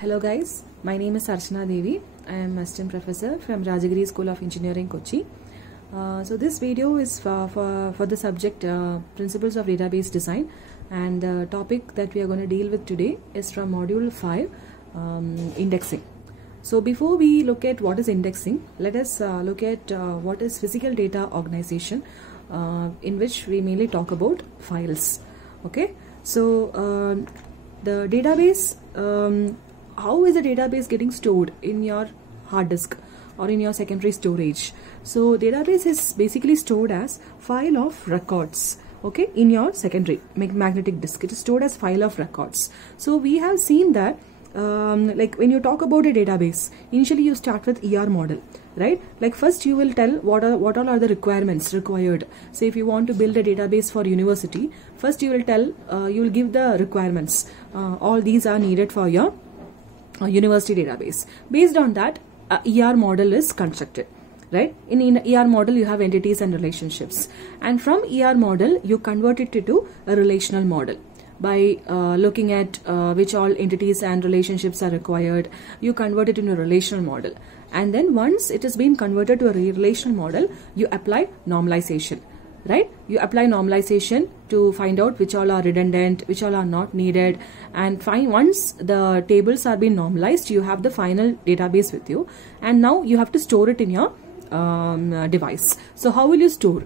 Hello guys, my name is Archana Devi. I am assistant professor from Rajagiri School of Engineering, Kochi. So this video is for the subject Principles of Database Design, and the topic that we are going to deal with today is from Module 5, Indexing. So before we look at what is indexing, let us look at what is physical data organization, in which we mainly talk about files. Okay, so the database, how is a database getting stored in your hard disk or in your secondary storage? So database is basically stored as file of records, okay, in your secondary magnetic disk. It is stored as file of records. So we have seen that like when you talk about a database, initially you start with ER model, right? Like first you will tell what all are the requirements required. Say if you want to build a database for university, first you will tell, you will give the requirements. All these are needed for your university database. Based on that, ER model is constructed, right? In ER model you have entities and relationships, and from ER model you convert it to a relational model by looking at which all entities and relationships are required. You convert it into a relational model, and then once it has been converted to a relational model, you apply normalization, right? You apply normalization to find out which all are redundant, which all are not needed, and once the tables are being normalized, you have the final database with you, and now you have to store it in your device. So how will you store?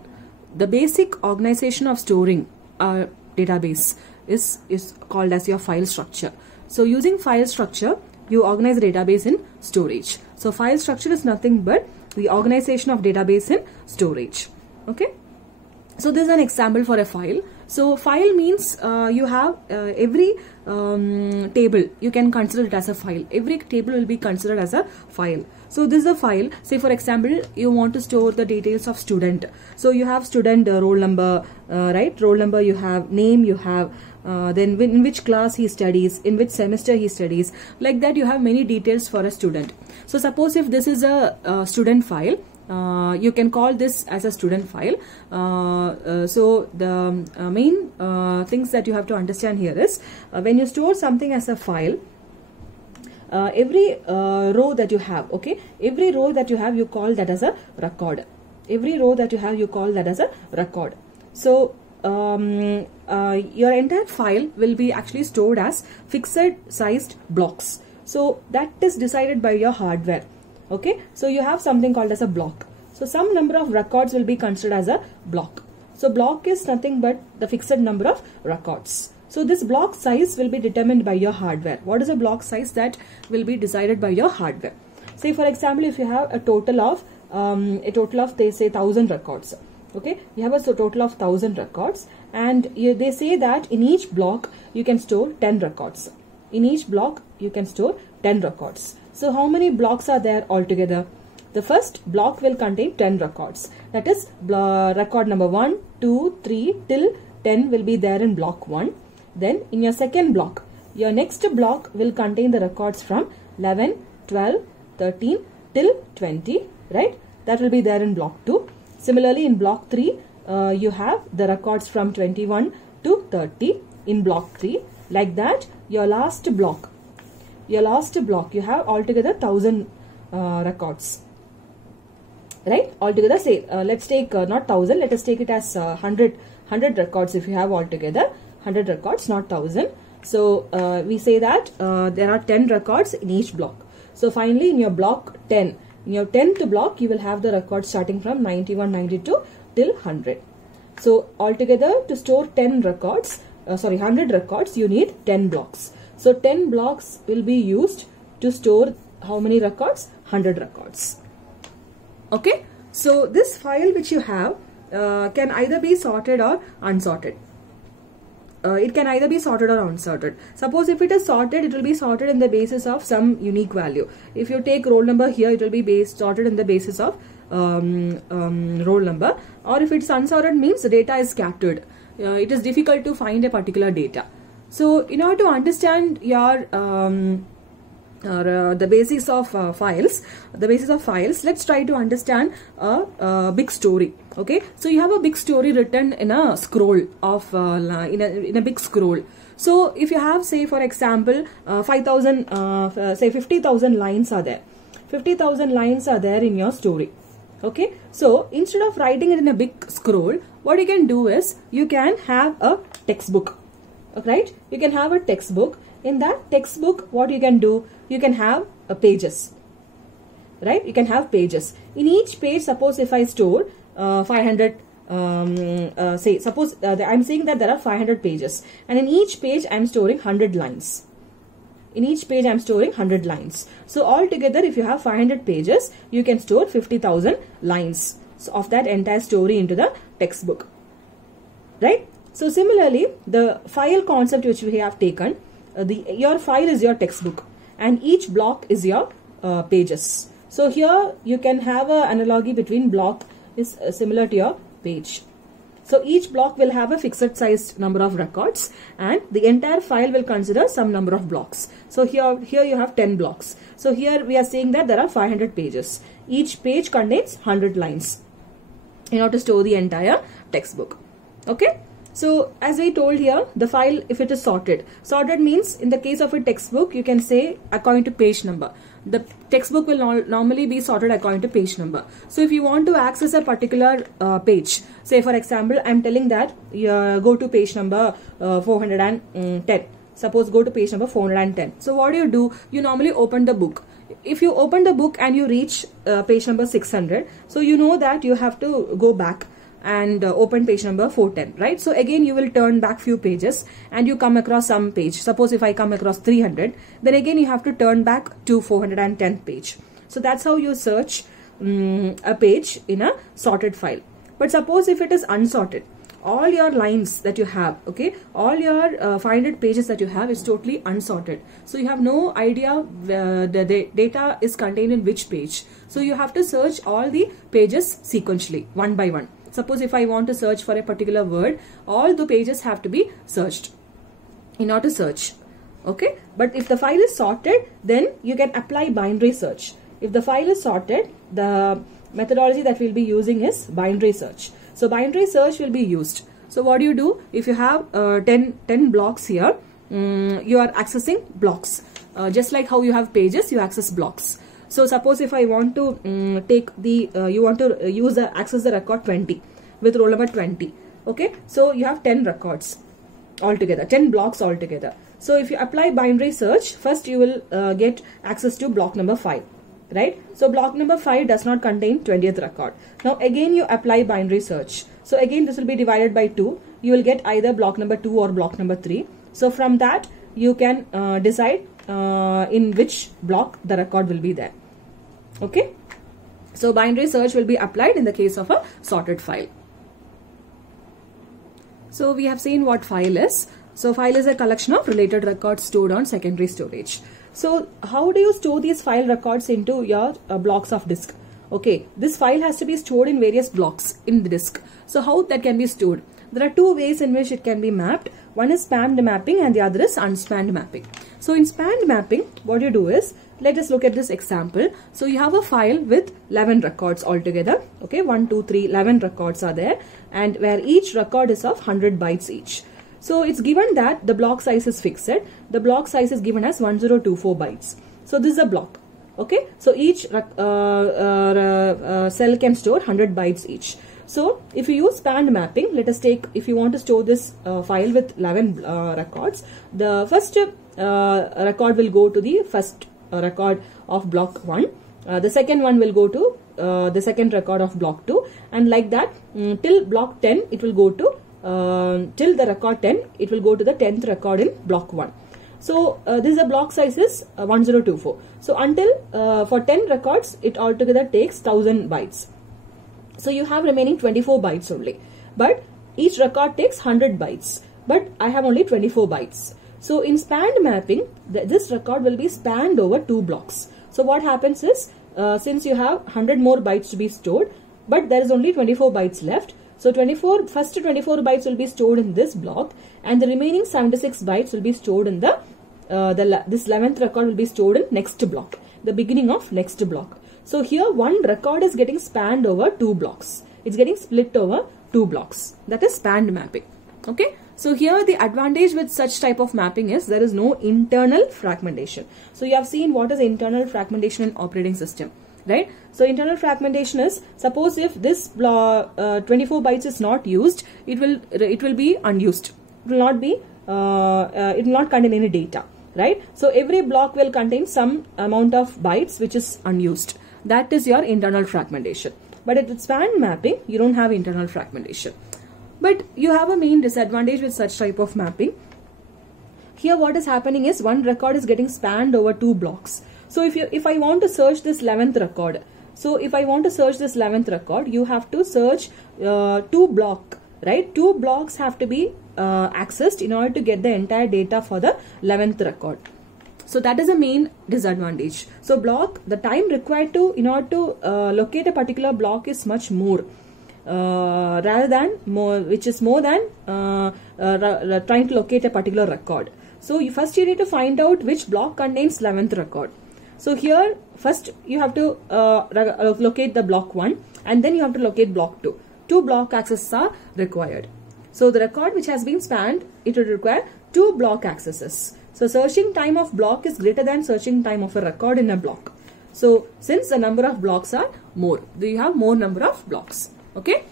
The basic organization of storing a database is called as your file structure. So using file structure, you organize the database in storage. So file structure is nothing but the organization of database in storage. Okay. So this is an example for a file. So file means you have every table, you can consider it as a file. Every table will be considered as a file. So this is a file. Say for example, you want to store the details of student. So you have student roll number, right? Roll number, you have name, you have then in which class he studies, in which semester he studies. Like that you have many details for a student. So suppose if this is a student file, you can call this as a student file. So the main things that you have to understand here is when you store something as a file, every row that you have, okay, every row that you have, you call that as a record. Every row that you have, you call that as a record. So your entire file will be actually stored as fixed sized blocks. So that is decided by your hardware. Okay, so you have something called as a block. So some number of records will be considered as a block. So block is nothing but the fixed number of records. So this block size will be determined by your hardware. What is a block size? That will be decided by your hardware. Say for example, if you have a total of they say 1000 records. Okay, you have a total of 1000 records, and they say that in each block you can store 10 records. In each block you can store 10 records. So how many blocks are there altogether? The first block will contain 10 records. That is record number 1, 2, 3 till 10 will be there in block 1. Then in your second block, your next block will contain the records from 11, 12, 13 till 20, right? That will be there in block 2. Similarly in block 3, you have the records from 21 to 30 in block 3. Like that, your last block, you have altogether 1000 records, right? Altogether, say let's take not 1000, let us take it as 100 records. If you have altogether 100 records, not 1000. So we say that there are 10 records in each block. So finally in your block 10, in your 10th block, you will have the records starting from 91, 92 till 100. So altogether to store 100 records, you need 10 blocks. So 10 blocks will be used to store how many records? 100 records. Okay. So this file which you have can either be sorted or unsorted. It can either be sorted or unsorted. Suppose if it is sorted, it will be sorted in the basis of some unique value. If you take roll number here, it will be sorted in the basis of roll number. Or if it's unsorted, means the data is captured. It is difficult to find a particular data. So in order to understand your the basis of files, let's try to understand a big story. Okay, so you have a big story written in a scroll of in a big scroll. So if you have, say for example, 50,000 lines are there. 50,000 lines are there in your story. Okay, so instead of writing it in a big scroll, what you can do is you can have a textbook. Right? You can have a textbook. In that textbook, what you can do, you can have pages. Right? You can have pages. In each page, suppose if I store 500, say suppose I'm saying that there are 500 pages, and in each page I'm storing 100 lines. In each page I'm storing 100 lines. So altogether, if you have 500 pages, you can store 50,000 lines of that entire story into the textbook. Right? So similarly, the file concept which we have taken, your file is your textbook and each block is your pages. So here you can have an analogy between block is similar to your page. So each block will have a fixed sized number of records and the entire file will consider some number of blocks. So here you have 10 blocks. So here we are saying that there are 500 pages. Each page contains 100 lines in order to store the entire textbook. Okay. So as I told here, the file, if it is sorted means in the case of a textbook, you can say according to page number. The textbook will normally be sorted according to page number. So if you want to access a particular page, say for example, I'm telling that go to page number 410. Suppose go to page number 410. So what do? You normally open the book. If you open the book and you reach page number 600, so you know that you have to go back and open page number 410, right? So again you will turn back few pages and you come across some page. Suppose if I come across 300, then again you have to turn back to 410th page. So that's how you search a page in a sorted file. But suppose if it is unsorted, all your lines that you have, okay, all your 500 pages that you have is totally unsorted. So you have no idea the data is contained in which page. So you have to search all the pages sequentially, one by one. Suppose if I want to search for a particular word, all the pages have to be searched in order to search. Okay, but if the file is sorted, then you can apply binary search. If the file is sorted, the methodology that we'll be using is binary search. So binary search will be used. So what do? If you have 10 blocks here, you are accessing blocks. Just like how you have pages, you access blocks. So suppose if I want to take the, you want to access the record 20 with roll number 20. Okay, so you have 10 records altogether, 10 blocks altogether. So if you apply binary search, first you will get access to block number 5. Right? So block number 5 does not contain 20th record. Now again you apply binary search. So again this will be divided by 2. You will get either block number 2 or block number 3. So from that you can decide in which block the record will be there. Okay. So binary search will be applied in the case of a sorted file. So we have seen what file is. So file is a collection of related records stored on secondary storage. So how do you store these file records into your blocks of disk? Okay, this file has to be stored in various blocks in the disk. So how that can be stored? There are two ways in which it can be mapped. One is spanned mapping and the other is unspanned mapping. So in spanned mapping, what you do is, let us look at this example. So you have a file with 11 records altogether. Okay, 1, 2, 3, 11 records are there, and where each record is of 100 bytes each. So it's given that the block size is fixed. The block size is given as 1024 bytes. So this is a block. Okay. So each cell can store 100 bytes each. So if you use spanned mapping, let us take, if you want to store this file with 11 records, the first record will go to the first record of block 1. The second one will go to the second record of block 2, and like that till block 10 it will go to till the record 10, it will go to the 10th record in block 1. So this is a block size is 1024. So until for 10 records, it altogether takes 1000 bytes. So you have remaining 24 bytes only. But each record takes 100 bytes. But I have only 24 bytes. So in spanned mapping, this record will be spanned over 2 blocks. So what happens is, since you have 100 more bytes to be stored, but there is only 24 bytes left. So first 24 bytes will be stored in this block, and the remaining 76 bytes will be stored in this 11th record will be stored in next block, the beginning of next block. So here one record is getting spanned over 2 blocks. It's getting split over 2 blocks. That is spanned mapping. Okay. So here the advantage with such type of mapping is there is no internal fragmentation. So you have seen what is internal fragmentation in operating system, right? So internal fragmentation is, suppose if this 24 bytes is not used, it will be unused. It will not be it will not contain any data, right? So every block will contain some amount of bytes which is unused. That is your internal fragmentation. But at span mapping, you don't have internal fragmentation. But you have a main disadvantage with such type of mapping. Here what is happening is one record is getting spanned over 2 blocks. So if I want to search this 11th record, you have to search 2 block, right? 2 blocks have to be accessed in order to get the entire data for the 11th record. So that is a main disadvantage. So the time required in order to locate a particular block is much more. Which is more than trying to locate a particular record. So first you need to find out which block contains 11th record. So here first you have to locate the block 1, and then you have to locate block 2. 2 block accesses are required. So the record which has been spanned, it will require 2 block accesses. So searching time of block is greater than searching time of a record in a block. So since the number of blocks are more, you have more number of blocks. Okay,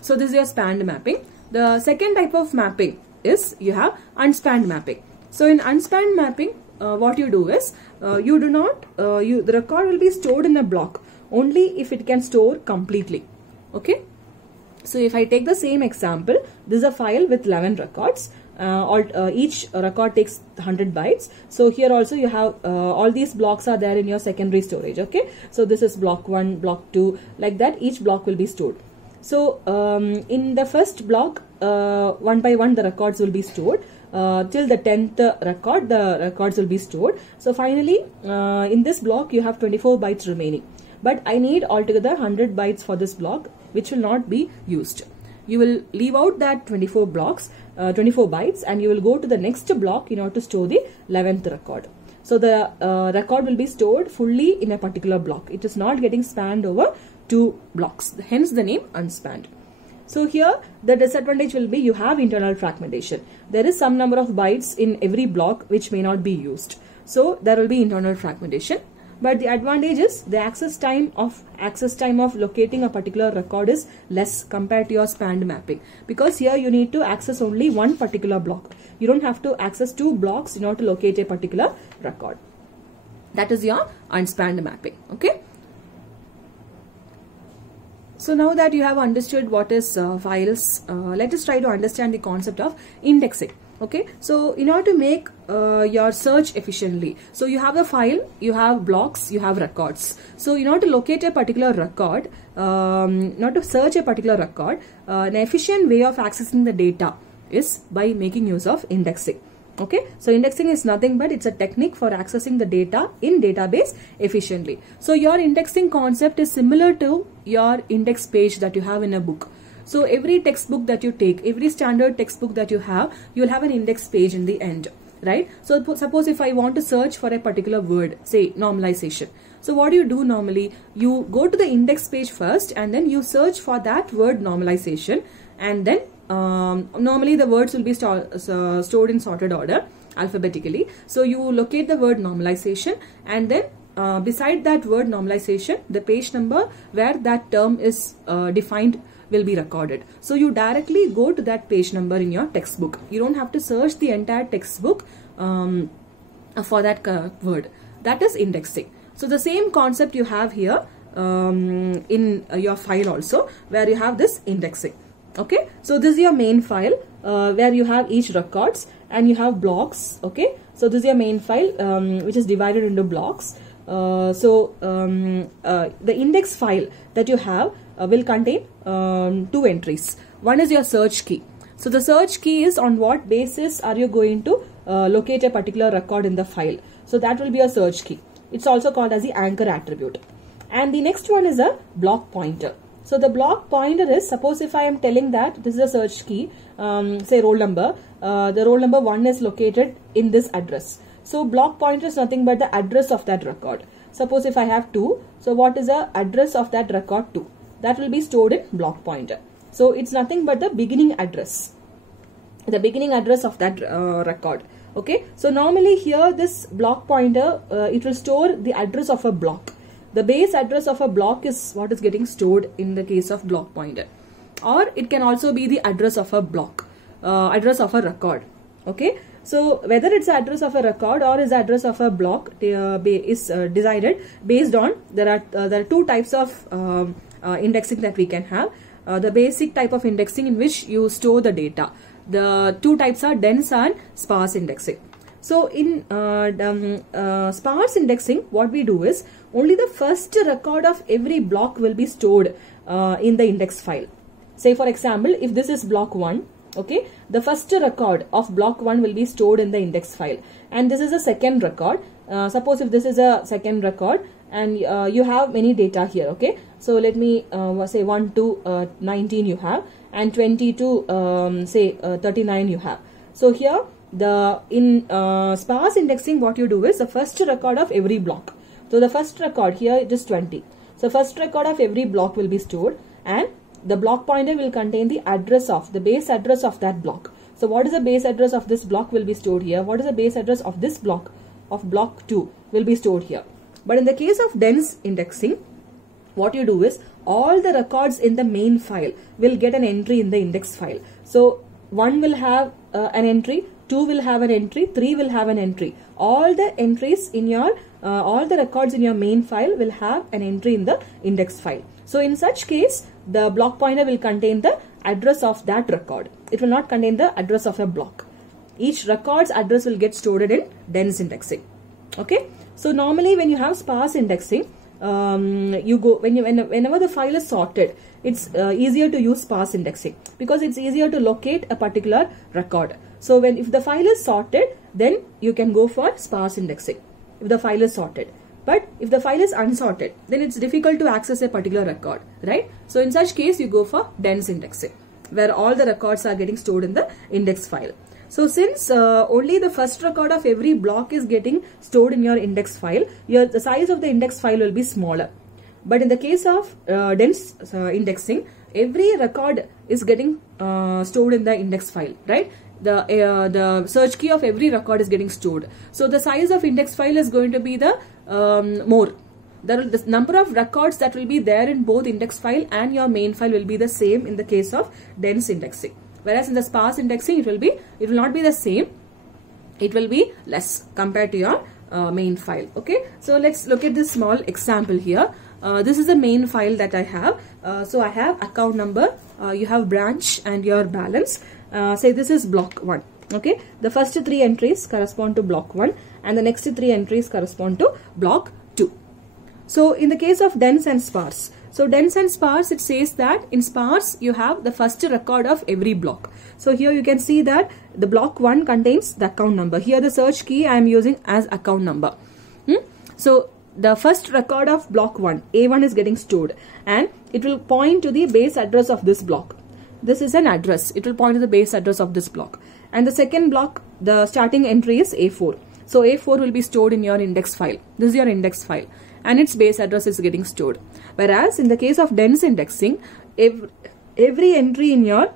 so this is your spanned mapping. The second type of mapping is you have unspanned mapping. So in unspanned mapping, what you do is the record will be stored in a block only if it can store completely. Okay, so if I take the same example, this is a file with 11 records. Each record takes 100 bytes. So here also you have all these blocks are there in your secondary storage. Okay, so this is block 1, block 2, like that each block will be stored. So in the first block, one by one the records will be stored. Till the 10th record, the records will be stored. So finally in this block you have 24 bytes remaining, but I need altogether 100 bytes for this block, which will not be used. You will leave out that 24 bytes, and you will go to the next block in order to store the 11th record. So the record will be stored fully in a particular block. It is not getting spanned over 2 blocks, hence the name unspanned. So here the disadvantage will be you have internal fragmentation. There is some number of bytes in every block which may not be used. So there will be internal fragmentation. But the advantage is the access time of locating a particular record is less compared to your spanned mapping, because here you need to access only one particular block. You don't have to access 2 blocks in order to locate a particular record. That is your unspanned mapping. Okay. So now that you have understood what is files, let us try to understand the concept of indexing. Okay, so in order to make your search efficiently, so you have a file, you have blocks, you have records. So in order to locate a particular record, not to search a particular record, an efficient way of accessing the data is by making use of indexing. Okay, so indexing is nothing but it's a technique for accessing the data in database efficiently. So your indexing concept is similar to your index page that you have in a book. So every textbook that you take, every standard textbook that you will have an index page in the end, right? So suppose if I want to search for a particular word, say normalization. So what do you do normally? You go to the index page first, and then you search for that word normalization, and then normally the words will be stored in sorted order alphabetically. So you locate the word normalization, and then beside that word normalization, the page number where that term is defined will be recorded. So you directly go to that page number in your textbook. You don't have to search the entire textbook for that word. That is indexing. So the same concept you have here in your file also, where you have this indexing. Okay, so this is your main file where you have each records and you have blocks. Okay, so this is your main file which is divided into blocks. The index file that you have will contain 2 entries. One is your search key. So the search key is on what basis are you going to locate a particular record in the file. So that will be a search key. It's also called as the anchor attribute. And the next one is a block pointer. So the block pointer is, suppose if I am telling that this is a search key, say roll number, the roll number 1 is located in this address. So block pointer is nothing but the address of that record. Suppose if I have 2, so what is the address of that record 2? That will be stored in block pointer. So it's nothing but the beginning address. the beginning address of that record. Okay, so normally here this block pointer, it will store the address of a block. The base address of a block is what is getting stored in the case of block pointer, or it can also be the address of a block, address of a record. Okay, so whether it's the address of a record or is the address of a block is decided based on there are two types of indexing that we can have. The basic type of indexing in which you store the data. The two types are dense and sparse indexing. So in sparse indexing, what we do is only the first record of every block will be stored in the index file. Say for example, if this is block 1, okay, the first record of block 1 will be stored in the index file, and this is a second record. Suppose if this is a second record and you have many data here, okay, so let me say 1 to 19 you have, and 20 to say 39 you have. So here in sparse indexing, what you do is the first record of every block. So the first record here it is 20. So first record of every block will be stored, and the block pointer will contain the address of the base address of that block. So what is the base address of this block will be stored here. What is the base address of this block of block 2 will be stored here. But in the case of dense indexing, what you do is all the records in the main file will get an entry in the index file. So 1 will have an entry, 2 will have an entry, 3 will have an entry. All the entries in your all the records in your main file will have an entry in the index file. So in such case, the block pointer will contain the address of that record. It will not contain the address of a block. Each record's address will get stored in dense indexing. Okay. So normally when you have sparse indexing, you go whenever the file is sorted, it's easier to use sparse indexing because it's easier to locate a particular record. So if the file is sorted, then you can go for sparse indexing if the file is sorted. But if the file is unsorted, then it's difficult to access a particular record, right? So in such case, you go for dense indexing, where all the records are getting stored in the index file. So since only the first record of every block is getting stored in your index file, the size of the index file will be smaller. But in the case of dense indexing, every record is getting stored in the index file, right? The search key of every record is getting stored. So the size of index file is going to be the more. The number of records that will be there in both index file and your main file will be the same in the case of dense indexing. Whereas in the sparse indexing, it will not be the same. It will be less compared to your main file. Okay. So let's look at this small example here. This is the main file that I have. So I have account number, you have branch and your balance. Say this is block 1. Okay. The first 3 entries correspond to block 1 and the next 3 entries correspond to block 2. So in the case of dense and sparse, so dense and sparse, it says that in sparse you have the first record of every block. So here you can see that the block 1 contains the account number. Here the search key I am using as account number. So the first record of block 1, A1 is getting stored and it will point to the base address of this block. This is an address. It will point to the base address of this block. And the second block, the starting entry is A4. So A4 will be stored in your index file. This is your index file and its base address is getting stored. Whereas in the case of dense indexing, every entry in your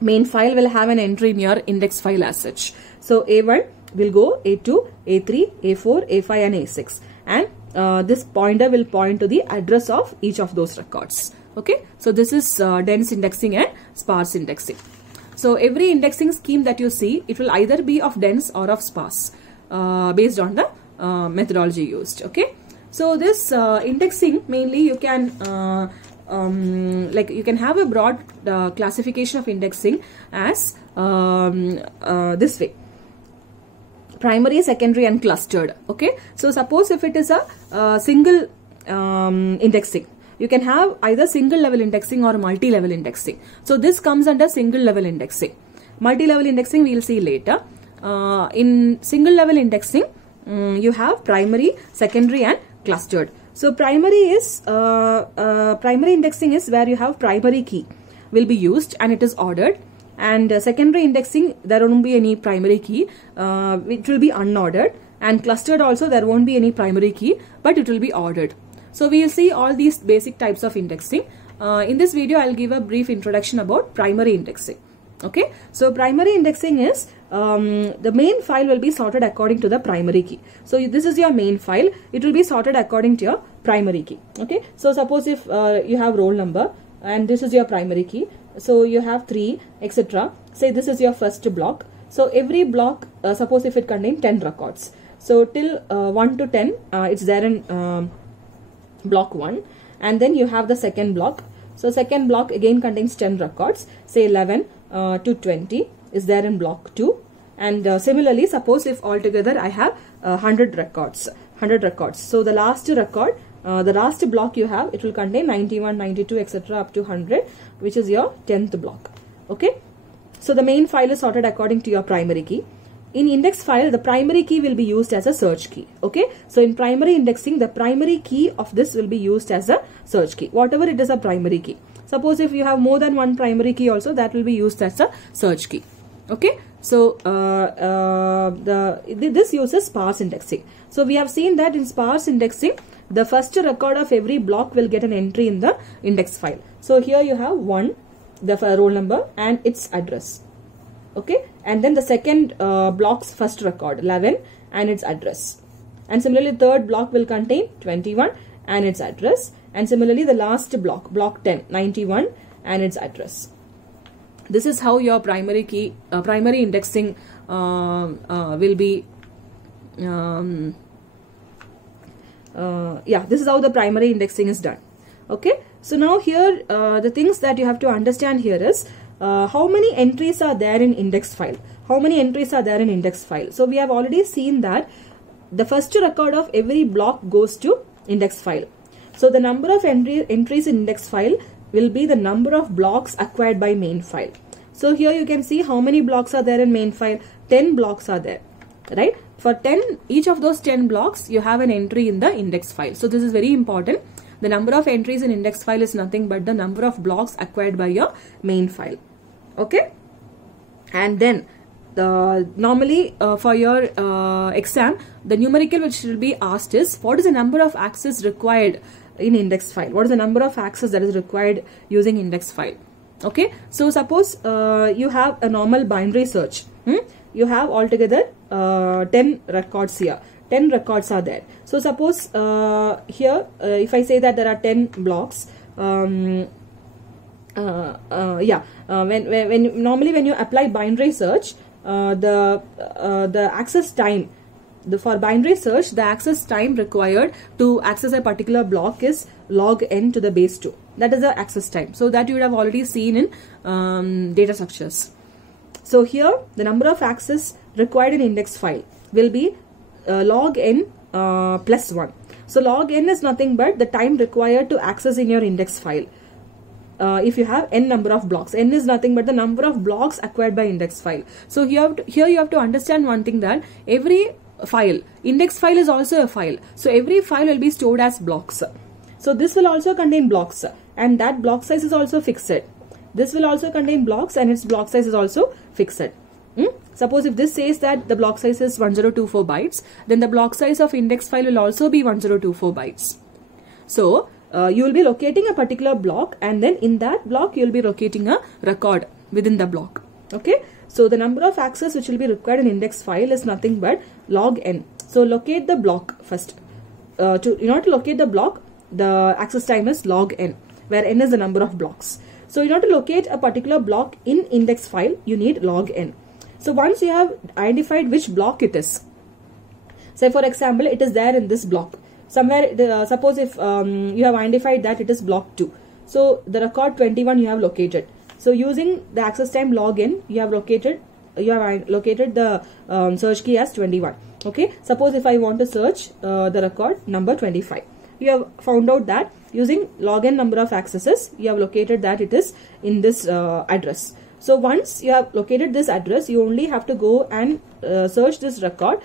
main file will have an entry in your index file as such. So A1 will go A2, A3, A4, A5 and A6. And this pointer will point to the address of each of those records. Okay. So this is dense indexing and sparse indexing. So every indexing scheme that you see, it will either be of dense or of sparse based on the methodology used. Okay. So this indexing mainly you can you can have a broad classification of indexing as this way: primary, secondary and clustered. Okay. So suppose if it is a single indexing, you can have either single level indexing or multi-level indexing. So this comes under single level indexing. Multi-level indexing we will see later. In single level indexing, you have primary, secondary and clustered. So primary indexing is where you have primary key will be used and it is ordered. And secondary indexing, there won't be any primary key, it will be unordered. And clustered also, there won't be any primary key, but it will be ordered. So we will see all these basic types of indexing. In this video, I'll give a brief introduction about primary indexing. Okay, so primary indexing is the main file will be sorted according to the primary key. So this is your main file. It will be sorted according to your primary key. Okay, so suppose if you have roll number and this is your primary key. So you have 3, etc. Say this is your first block. So every block, suppose if it contains 10 records. So till 1 to 10, it's there in block 1. And then you have the second block. So second block again contains 10 records. Say 11 to 20 is there in block 2. And similarly, suppose if altogether I have 100 records. So the last record, the last block you have, it will contain 91, 92, etc. up to 100, which is your 10th block. Okay. So the main file is sorted according to your primary key. In index file, the primary key will be used as a search key. Okay. So in primary indexing, the primary key of this will be used as a search key. Whatever it is a primary key. Suppose if you have more than one primary key also, that will be used as a search key. Okay. So this uses sparse indexing. So we have seen that in sparse indexing, the first record of every block will get an entry in the index file. So here you have 1, the roll number and its address. Okay. And then the second block's first record 11 and its address. And similarly third block will contain 21 and its address. And similarly the last block, block 10, 91 and its address. This is how your primary key, primary indexing will be. This is how the primary indexing is done. Okay. So now here the things that you have to understand here is how many entries are there in index file. How many entries are there in index file? So we have already seen that the first record of every block goes to index file. So the number of entries in index file will be the number of blocks acquired by main file. So here you can see how many blocks are there in main file. 10 blocks are there, right? For 10, each of those 10 blocks, you have an entry in the index file. So this is very important. The number of entries in index file is nothing but the number of blocks acquired by your main file. Okay. And then normally for your exam, the numerical which will be asked is what is the number of access required in index file? What is the number of access that is required using index file? Okay. So suppose you have a normal binary search. You have altogether 10 records here. 10 records are there. So suppose here if I say that there are 10 blocks, when normally when you apply binary search, the access time, for binary search, the access time required to access a particular block is log n to the base 2. That is the access time. So that you would have already seen in data structures. So here the number of access required in index file will be log n plus 1. So log n is nothing but the time required to access in your index file. If you have n number of blocks, n is nothing but the number of blocks acquired by index file. So here you have to understand one thing, that every file, index file is also a file. So every file will be stored as blocks. So this will also contain blocks, and that block size is also fixed. This will also contain blocks and its block size is also fixed. Suppose if this says that the block size is 1024 bytes, then the block size of index file will also be 1024 bytes. So you will be locating a particular block, and then in that block you will be locating a record within the block. Okay. So the number of access which will be required in index file is nothing but log n. So locate the block first. In order to locate the block, the access time is log n, where n is the number of blocks. So in order to locate a particular block in index file, you need log n. So once you have identified which block it is, say for example, it is there in this block. Somewhere, suppose if you have identified that it is block 2. So the record 21 you have located. So using the access time log n, you have located the search key as 21. Okay. Suppose if I want to search the record number 25. You have found out that using log n number of accesses, you have located that it is in this address. So once you have located this address, you only have to go and search this record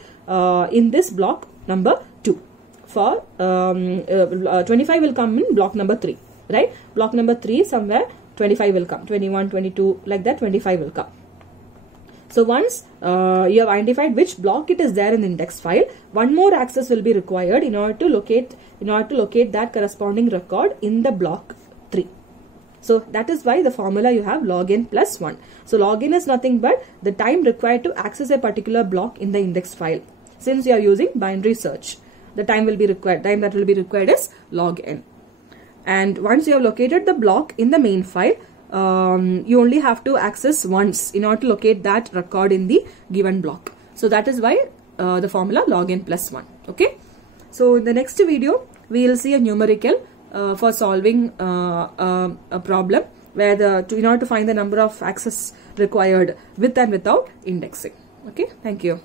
in this block number 2. For 25 will come in block number 3, right? Block number 3 somewhere 25 will come, 21, 22, like that 25 will come. So once you have identified which block it is there in the index file, one more access will be required in order to locate that corresponding record in the block 3. So that is why the formula you have log n plus 1. So log n is nothing but the time required to access a particular block in the index file. Since you are using binary search, the time that will be required is log n. And once you have located the block in the main file, you only have to access once in order to locate that record in the given block. So that is why the formula log n plus 1. Okay. So in the next video, we will see a numerical for solving a problem where in order to find the number of access required with and without indexing. Okay. Thank you.